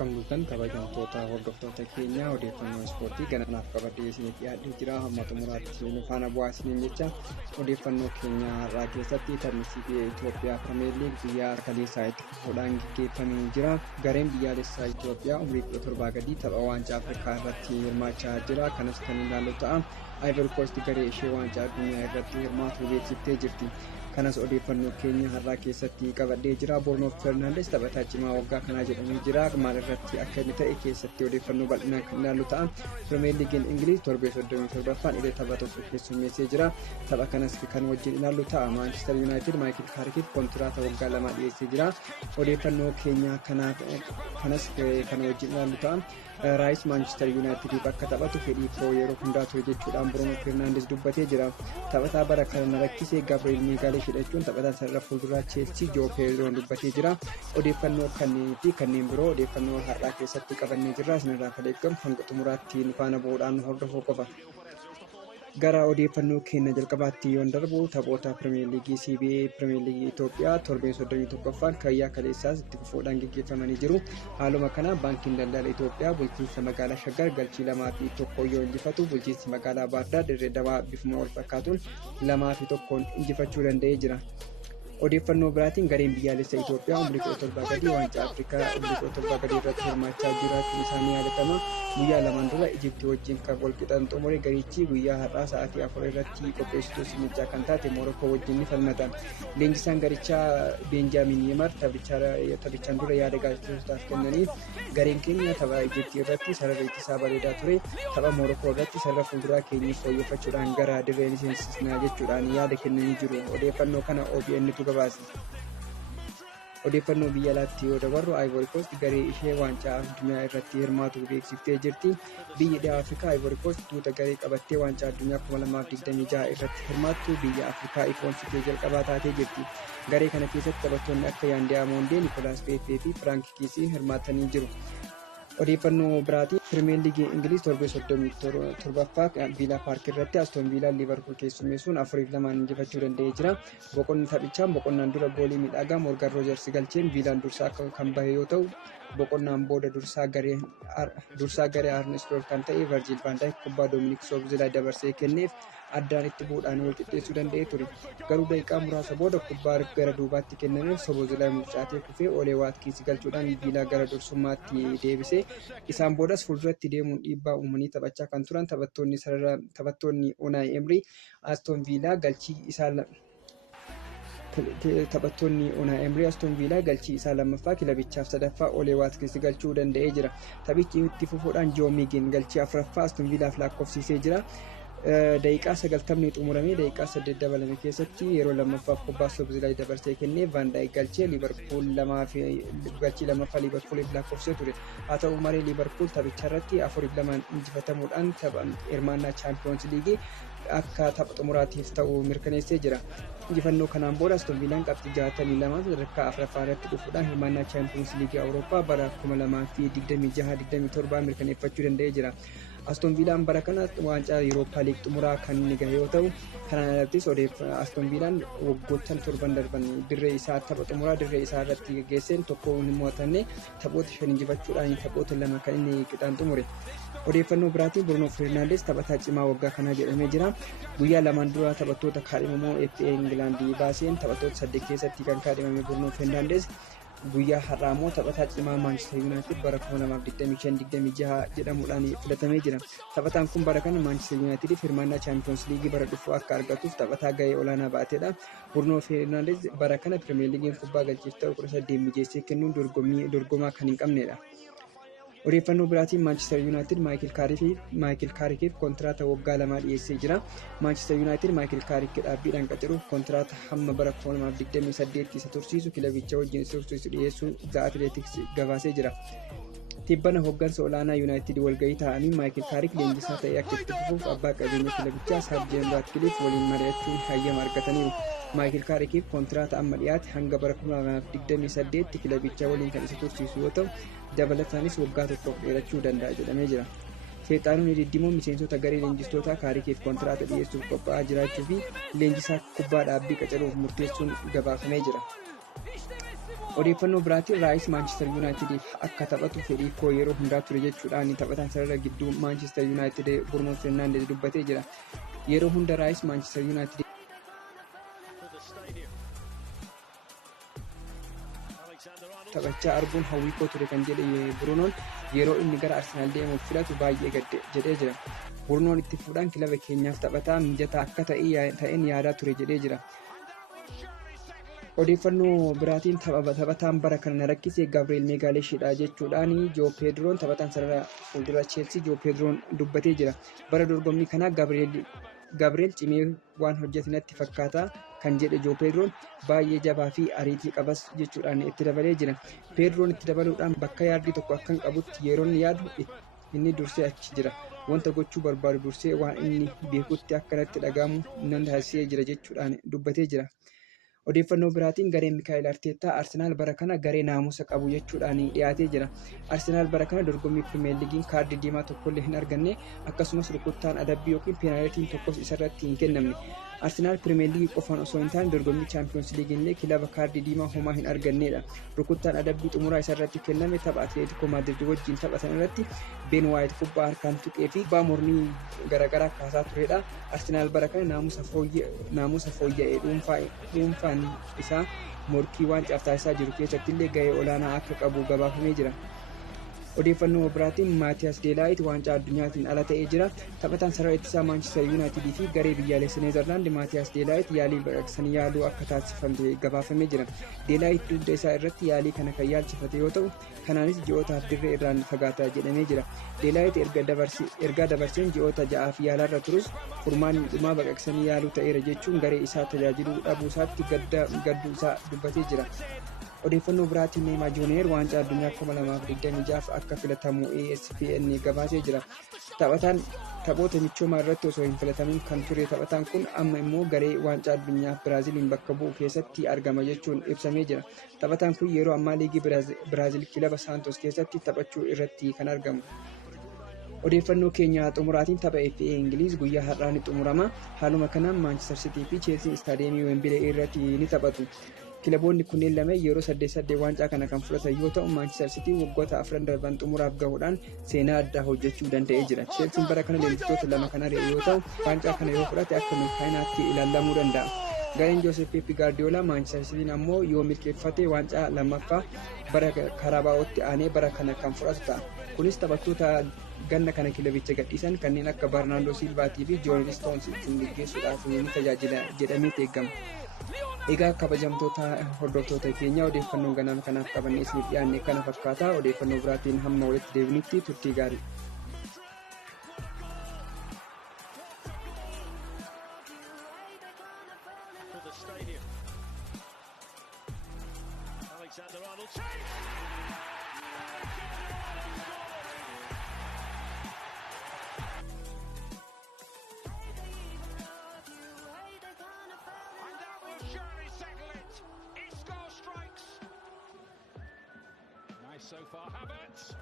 Akkam bultan kabajamtoota hordoftoota keenya odeeffannoo ispoortii gananaaf qabadee isiniif dhiyaadhee jira. Hamma xumuraatti nu faana bu'aa isiniin jecha odeeffannoo keenya har'aa keessatti taphni Itoophiyaa Pirimeer Liig biyya kaleessaa itti fufuudhaan gaggeeffamee jira. Gareen biyyaalessaa Itoophiyaa umrii 17 gadii tapha waancaa Afrikaa irratti hirmaachaa jira. Kanas kan ilaallu ta'a. Ivory Coast garee ishee waancaa addunyaa irratti hirmaatu beeksiftee jirti. Kanas odeeffannoo keenya har'aa keessatti qabadee jira. Bruno Fernandes taphataa cimaa waggaa kanaa jedhamee jira. Maal irratti akka inni ta'e keessatti odeeffannoo bal'inaan kan ilaallu ta'a. Pirimeer Liigiin Ingiliiz torbee 37ffaan ilee tapha tokko keessummeessee jira. Tapha kanas kan wajjin ilaallu ta'a. Manchester United Michael Carrick kontiraata waggaa 2 dhiyeessee jira. Odeeffannoo keenya kanas kan wajjin ilaallu ta'a. Raayis Manchester United bakka taphatu fedhii firoo yeroo hundaa ture jechuudhaan Bruno Fernandes dubbatee jira. Taphataa bara kana rakkisee Gabriel Magalhaes hidhachuun taphataa sarara fuulduraa Chelsea Joe Pedroon dubbatee jira. Odeeffannoo kanneen fi kanneen biroo odeeffannoo har'aa keessatti qabannee jirra. Isinirraa kan eegamu hanga xumuraatti nu faana bu'uudhaan hordofuu qofa. Gara odeeffannoo keenya jalqabaatti yoon darbu taphoota Pirimeer Liigii CBA Pirimeer Liigii Itoophiyaa torbee 31ffaan kayyaa kaleessaas itti fufuudhaan gaggeeffamanii jiru. Haaluma kana baankiin daldala Itoophiyaa bulchiinsa magaalaa Shaggar galchii 2-1 yoo injifatu bulchiinsi magaalaa Baahir Daar dirree dawaa bifuma wal fakkaatuun 2-1 injifachuu danda'ee jira. Odeeffannoo biraatiin gareen biyyaalessaa Itoophiyaa umrii 17 gadii waancaa Afrikaa umrii 17 gadii irratti hirmaachaa jiraachuun isaanii yaadatama. Guyyaa lamaan dura Ijiptii wajjin kan wal qixan xumure garichi guyyaa har'aa sa'aatii 4 irratti qopheessituu simichaa kan taate Moorookoo wajjin ni falmata. Leenjisaan garichaa Beenjaamin Yemar taphichaan dura yaada gaazexeessootaaf kennaniif gareen keenya tapha Ijiptii irratti sarara ittisaa bareedaa ture. Tapha Moorookoo irratti sarara fuulduraa keenya fooyyeffachuudhaan gara dirree ni seensisnaa jechuudhaan yaada kennanii jiru. Odeeffannoo kana OBN tu gabaase. Odeeffannoo biyya alaatti yoo dabarru Ivory Coast garee ishee waancaa addunyaa irratti hirmaatu beeksiftee jirti. Biyyi dhiyaa Afrikaa Ivory Coast tuuta garee qabattee waancaa addunyaa 2026 irratti hirmaattu biyya Afrikaa ifoonsitee jalqabaa taatee jirti. Garee kana keessatti taphattoonni akka Yaandiyaa Moondee, Nicolas Pepe fi Frank Kiisii hirmaatanii jiru. Odeeffannoo biraatiin Pirimeer Liigii Ingiliiz torbee 37ffaa Viilaa Paark irratti Aston Viilaan Liivarpuul keessummeessuun 4-2 injifachuu danda'ee jira. Boqonnaan dura goolii miidhagaa Morgan Roojers galcheen Viilaan dursaa kan bahe yoo ta'u, boqonnaan booda dursaa garee Arne Slot kan ta'e Virgil van Dijk kubbaa Dominic Szoboszlai dabarsee kenneef addaan itti bu'uudhaan wal qixxeessuu danda'ee ture. Garuu daqiiqaa muraasa booda kubbaa gara duubaatti kennameef Szoboszlai mucaatee kufee Olee Waatkiins galchuudhaan Viilaa gara dursummaatti deebise. Isaan boodas fuulduratti deemuun dhiibbaa uumanii taphachaa kan turan taphattoonni Unai Emery Aston Viilaa galchii isaa lammaffaa kilabichaaf sadaffaa Olee Waatkiins galchuu danda'ee jira. Taphichi itti fufuudhaan Joo Miigin galchii 4ffaa Aston Viilaaf lakkoofsisee jira. Daqiiqaa 90 xumuramee daqiiqaa 8 dabalame keessatti yeroo lammaffaaf kubbaa Szoboszlai dabarsee kennee Van Dijk galchee Liivarpuul galchii lammaffaa Liivarpuuliif lakkoofsee ture. Haa ta'u malee Liivarpuul taphicha irratti 4-2 injifatamuudhaan hirmaannaa Chaampiyoons Liigii akka tapha xumuraatiif ta'u mirkaneessee jira. Injifannoo kanaan booda Aston Viilaan qabxii 62 sadarkaa 4ffaa irratti dhufuudhaan hirmaannaa Chaampiyoons Liigii Awurooppaa bara 2026-27 mirkaneeffachuu danda'ee jira. Aston Viilaan bara kana waancaa Yurooppaa Liig xumuraa kan inni gahe yoo ta'u, kanaan alattis Aston Viilaan waggoottan 7 darban dirree isaa tapha xumuraa dirree isaa irratti gaggeesseen tokko hin mo'atamne taphoota 5 injifachuudhaan taphoota 2 kan inni qixaan xumure. Odeeffannoo biraatiin Bruno Fernandes taphataa cimaa waggaa kanaa jedhamee jira. Guyyaa lamaan dura taphattoota kaadhimamoo FA Ingilaandii baaseen taphattoota 8 keessatti kan kaadhimame Bruno Fernandes guyyaa har'aa immoo taphataa cimaa Manchester United bara 2025-26 jedhamuudhaan filatamee jira. Taphataan kun bara kana Manchester Unitediif hirmaannaa Champions League bara dhufu akka argatuuf taphataa gahee olaanaa baatedha. Bruno Fernandes bara kana Premier League kubbaa galchiiftaa 18 mijeessee kennuun dorgomaa kan hin qabnedha. Odeeffannoo biraatiin Manchester United Michael Carrick kontiraata waggaa 2 dhiyeessee jira. Manchester United Michael Carrick dhaabbiidhaan qacaruuf kontiraata hamma bara 2028 isa tursiisu kilabicha wajjin tursiisu dhiyeessuun The Athletic gabaasee jira. Tibbana hooggansa olaanaa United walgahii ta'anii Michael Carrick leenjisaa ta'ee akka itti fufuuf abbaa qabeenya kilabichaa Sir Jim Ratcliffe waliin mari'achuun hayyama argataniiru. Michael Carrick kontiraata amma dhiyaate hanga bara 2028 kilabicha waliin kan isa tursiisu yoo ta'u, dabalataanis waggaa tokkoof dheerachuu danda'a jedhamee jira. Seexaanonni diddimoo miseensota garee leenjistoota Carrickiif kontiraata dhiyeessuuf qophaa'aa jiraachuu fi leenjisaa kubbaa dhaabbii qacaruuf murteessuun gabaafamee jira. Odeeffannoo biraatiin Raayis Maanchister Yuunaayitid akka taphatu fedhii koo yeroo hundaa ture jechuudhaan taphataan sarara gidduu Maanchister Yuunaayitid Bruno Fernandes dubbatee jira. Yeroo hunda Raayis Maanchister Yuunaayitid taphachaa arguun hawwii koo ture kan jedhe Brunoon yeroo inni gara Arsenaal deemuuf filatu baay'ee gadde jedhee jira. Brunoon itti fuudhaan kilaba keenyaaf taphataa mijataa akka ta'een yaadaa ture jedhee jira. Odeeffannoo biraatiin taphataan bara kana rakkisee Gabriel Magalhaeshiidha jechuudhaan Joo Pedroon taphataan sarara fuuldura Chelsea Joo Pedroon dubbatee jira. Bara dorgommii kanaa Gabriel cimee waan hojjete natti fakkaata kan jedhe Joo Pedroon baay'ee jabaa fi ariitii qabas jechuudhaan itti dabalee jira. Pedroon itti dabaluudhaan bakka yaadii tokko akkan qabutti yeroon yaadu inni dursee achi jira. Wanta gochuu barbaadu dursee waan inni beekutti akkanatti dhagahamu nan taasisee jira jechuudhaan dubbatee jira. Odeeffannoo biraatiin gareen Mikaa'el Arteetaa Arsenaal bara kana garee naamusa qabu jechuudhaan dhiyaatee jira. Arsenaal bara kana dorgommii Pirimeer Liigiin kaardii diimaa tokkollee hin arganne akkasumas rukuttaan adabbii yookiin peenaalitiin tokkos isarratti hin kennamne. Arsenaal Pirimeer Liigii qofaan osoo hin taane dorgommii Chaampiyoons Liigiillee kilaba kaardii diimaa homaa hin argannedha. Rukuttaan adabbii xumuraa isarratti kenname tapha Atileetikoo Maadrid wajjin taphatan irratti Ben Waayit kubbaa harkaan tuqee fi kubbaa mormii garaagaraa kaasaa turedha. Arsenaal bara kana naamusa fooyya'ee dhuunfaan isaa morkii waan taasisaa jiru keessatti illee gahee olaanaa akka qabu gabaafamee jira. Odeeffannoo biraatiin Maatiyaas Deelaayit waancaa addunyaatiin ala ta'ee jira. Taphataan sarara ittisaa Maanchister Yuunaayitid fi garee biyyaalessa Neezerlaand Maatiyaas Deelaayit yaalii baqaqsanii yaaluu akka taasifamte gabaafamee jira. Deelaayit dugda isaa irratti yaalii kana kan yaalchifate yoo ta'u, kanaanis ji'ootaaf dirree irraan fagaataa jedhamee jira. Deelaayit ergaa dabarseen ji'oota ja'aaf yaalarra turus furmaanni dhumaa baqaqsanii yaaluu ta'eera jechuun garee isaa tajaajiluu dhabuu isaatti gadduu isaa dubbatee jira. Odeeffannoo biraatiin Neeymaar Juuniyer waancaa addunyaa 2026 akka filatamu ESPN gabaasee jira. Taphoota michoomaa irratti osoo hin filatamin kan ture taphataan kun amma immoo garee waancaa addunyaa Biraaziliin bakka bu'u keessatti argama jechuun ibsamee jira. Taphataan kun yeroo ammaa liigii Biraazil kilaba Saantos keessatti taphachuu irratti kan argamu. Odeeffannoo keenya xumuraatiin tapha FA Ingiliiz guyyaa har'aa ni xumurama. Haaluma kanaan Maanchister City fi Chelsea istaadiyeemii Wembley irratti ni taphatu. Kilaboonni kunneen lama yeroo 8 waancaa kana kan fudhatan yoo ta'u, Maanchister City waggoota 4 darban xumuraaf gahuudhaan seenaa addaa hojjechuu danda'ee jira. Chelsea bara kana leenjistoota lama kan ari'e yoo ta'u, waancaa kana yoo fudhate akka milkaa'inaatti ilaalamuu danda'a. Gareen Joosef Pep Guardiola Maanchister City ammoo yoo milkeeffate waancaa lammaffaa bara Karabaa'ootti aanee bara kana kan fudhatu ta'a. Kunis taphattoota ganna kana kilabicha gadhiisan kanneen akka Bernardo Silvaatii fi John Stones ittiin gaggeessuudhaaf ni tajaajila jedhamee eegama. Egaa kabajamtoota hordoftoota keenya odeeffannoo ganama kanaaf qabannee isiniif dhiyaanne kana fakkaata. Odeeffannoo biraatiin hamma walitti deebinutti turtii gaarii. So far, Havertz.